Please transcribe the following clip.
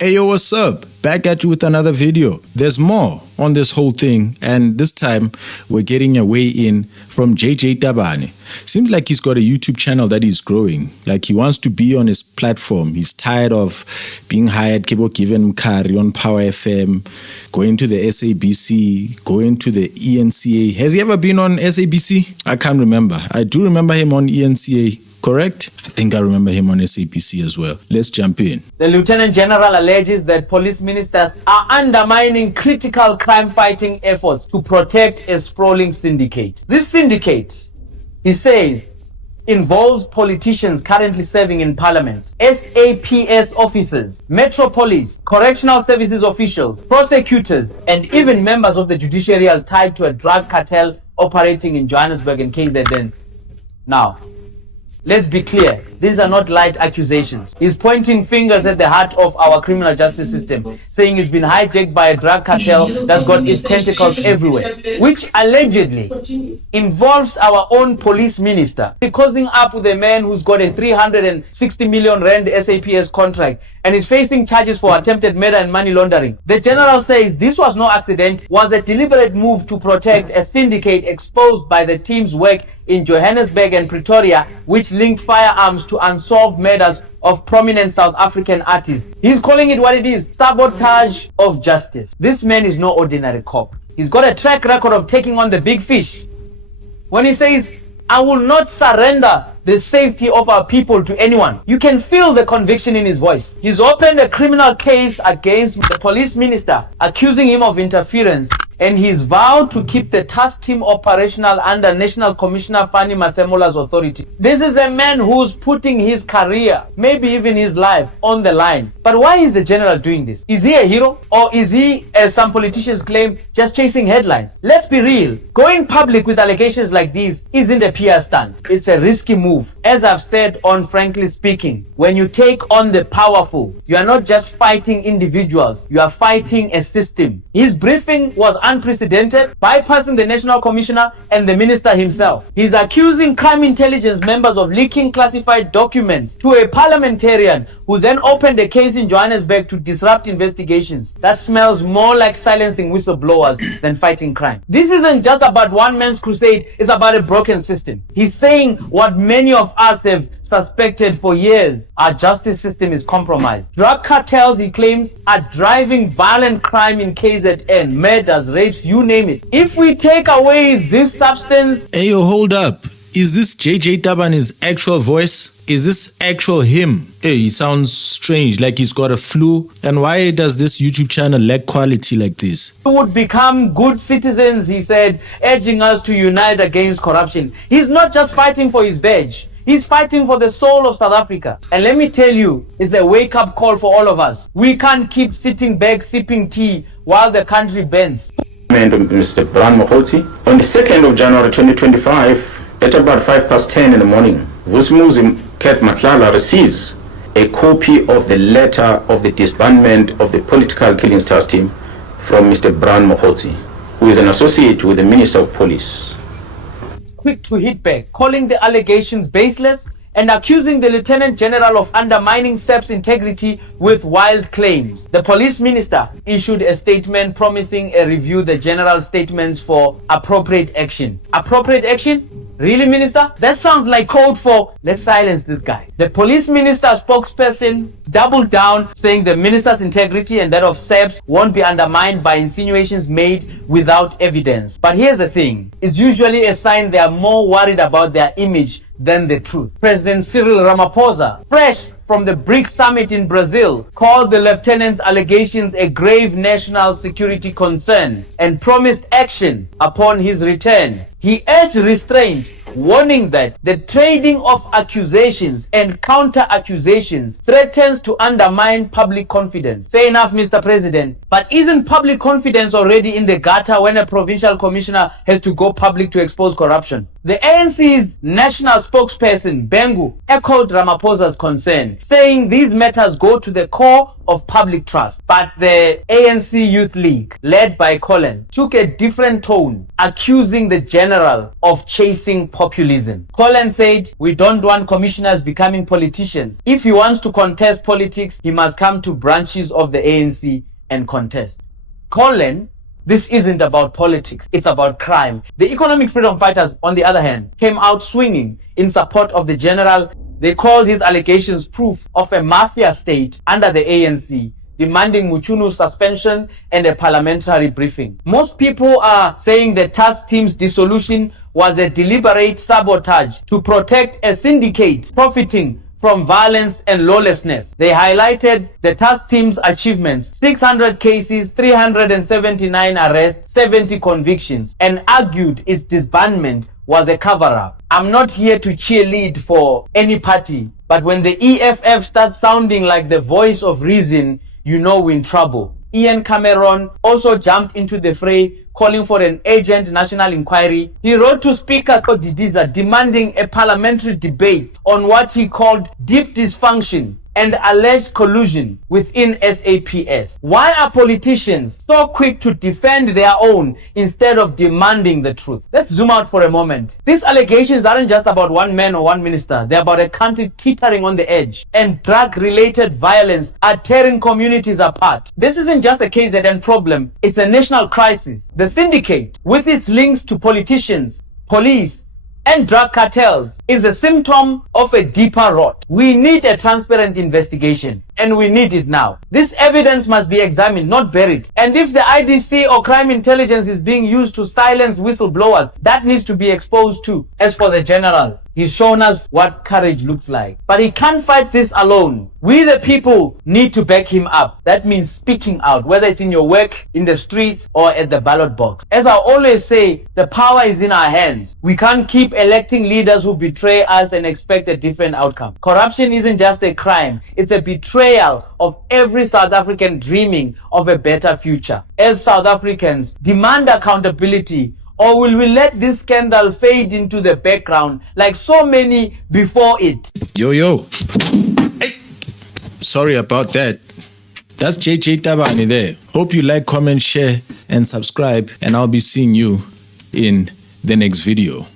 Hey yo, what's up? Back at you with another video. There's more on this whole thing, and this time we're getting a weigh in from Tabane. Seems like he's got a YouTube channel that is growing. Like he wants to be on his platform. He's tired of being hired, given Mkhari on Power FM, going to the SABC, going to the ENCA. Has he ever been on SABC? I can't remember. I do remember him on ENCA. Correct? I think I remember him on SAPC as well. Let's jump in. The Lieutenant General alleges that police ministers are undermining critical crime-fighting efforts to protect a sprawling syndicate. This syndicate, he says, involves politicians currently serving in parliament, SAPS officers, Metro Police, correctional services officials, prosecutors, and even members of the judiciary tied to a drug cartel operating in Johannesburg and KZN. Now, let's be clear, these are not light accusations. He's pointing fingers at the heart of our criminal justice system, saying it's been hijacked by a drug cartel that's got its tentacles everywhere, which allegedly involves our own police minister, causing up with a man who's got a 360 million rand SAPS contract and is facing charges for attempted murder and money laundering. The general says this was no accident, was a deliberate move to protect a syndicate exposed by the team's work in Johannesburg and Pretoria, which linked firearms to unsolved murders of prominent South African artists. He's calling it what it is, sabotage of justice. This man is no ordinary cop. He's got a track record of taking on the big fish. When he says, I will not surrender the safety of our people to anyone, you can feel the conviction in his voice. He's opened a criminal case against the police minister, accusing him of interference, and he's vowed to keep the task team operational under National Commissioner Fanny Masemola's authority. This is a man who's putting his career, maybe even his life, on the line. But why is the general doing this? Is he a hero? Or is he, as some politicians claim, just chasing headlines? Let's be real. Going public with allegations like these isn't a PR stunt. It's a risky move. As I've said on Frankly Speaking, when you take on the powerful, you are not just fighting individuals, you are fighting a system. His briefing was unprecedented, bypassing the National Commissioner and the minister himself. He's accusing crime intelligence members of leaking classified documents to a parliamentarian who then opened a case in Johannesburg to disrupt investigations. That smells more like silencing whistleblowers than fighting crime. This isn't just about one man's crusade, it's about a broken system. He's saying what many of us have suspected for years. Our justice system is compromised. Drug cartels, he claims, are driving violent crime in KZN, murders, rapes, you name it. If we take away this substance... Hey yo, hold up. Is this Tabane's actual voice? Is this actual him? Hey, he sounds strange, like he's got a flu. And why does this YouTube channel lack quality like this? We would become good citizens, he said, urging us to unite against corruption. He's not just fighting for his badge. He's fighting for the soul of South Africa. And let me tell you, it's a wake-up call for all of us. We can't keep sitting back sipping tea while the country bends. Mr. Nhlanhla Mkhwanazi, on the 2nd of January 2025, at about 10:05 in the morning, Vusimuzi Ket Matlala receives a copy of the letter of the disbandment of the political killings task team from Mr. Nhlanhla Mkhwanazi, who is an associate with the Minister of Police. Quick to hit back, calling the allegations baseless and accusing the Lieutenant General of undermining SAPS integrity with wild claims. The police minister issued a statement promising a review the general's statements for appropriate action. Appropriate action? Really, Minister? That sounds like code for let's silence this guy. The police minister spokesperson doubled down, saying the minister's integrity and that of SAPS won't be undermined by insinuations made without evidence. But here's the thing, it's usually a sign they are more worried about their image than the truth. President Cyril Ramaphosa, fresh from the BRICS summit in Brazil, called the lieutenant's allegations a grave national security concern and promised action upon his return. He urged restraint, warning that the trading of accusations and counter-accusations threatens to undermine public confidence. Fair enough, Mr. President, but isn't public confidence already in the gutter when a provincial commissioner has to go public to expose corruption? The ANC's national spokesperson, Bengu, echoed Ramaphosa's concern, saying these matters go to the core of public trust. But the ANC Youth League, led by Colin, took a different tone, accusing the general of chasing populism. Colin said, "We don't want commissioners becoming politicians. If he wants to contest politics, he must come to branches of the ANC and contest." Colin, this isn't about politics, it's about crime. The economic freedom fighters, on the other hand, came out swinging in support of the general. They called his allegations proof of a mafia state under the ANC, demanding Muchunu's suspension and a parliamentary briefing. Most people are saying the task team's dissolution was a deliberate sabotage to protect a syndicate profiting from violence and lawlessness. They highlighted the task team's achievements: 600 cases, 379 arrests, 70 convictions, and argued its disbandment was a cover-up. I'm not here to cheerlead for any party, but when the EFF starts sounding like the voice of reason, you know we're in trouble. Ian Cameron also jumped into the fray, calling for an urgent national inquiry. He wrote to Speaker Kodidiza demanding a parliamentary debate on what he called deep dysfunction and alleged collusion within SAPS. Why are politicians so quick to defend their own instead of demanding the truth? Let's zoom out for a moment. These allegations aren't just about one man or one minister. They're about a country teetering on the edge, and drug-related violence are tearing communities apart. This isn't just a KZN problem, it's a national crisis. The syndicate, with its links to politicians, police, and drug cartels, is a symptom of a deeper rot. We need a transparent investigation, and we need it now. This evidence must be examined, not buried. And if the IDC or crime intelligence is being used to silence whistleblowers, that needs to be exposed too. As for the general, he's shown us what courage looks like. But he can't fight this alone. We the people need to back him up. That means speaking out, whether it's in your work, in the streets, or at the ballot box. As I always say, the power is in our hands. We can't keep electing leaders who betray us and expect a different outcome. Corruption isn't just a crime, it's a betrayal of every South African dreaming of a better future. As South Africans, demand accountability, or will we let this scandal fade into the background like so many before it? Yo. Hey. Sorry about that. That's Tabane there. Hope you like, comment, share, and subscribe, and I'll be seeing you in the next video.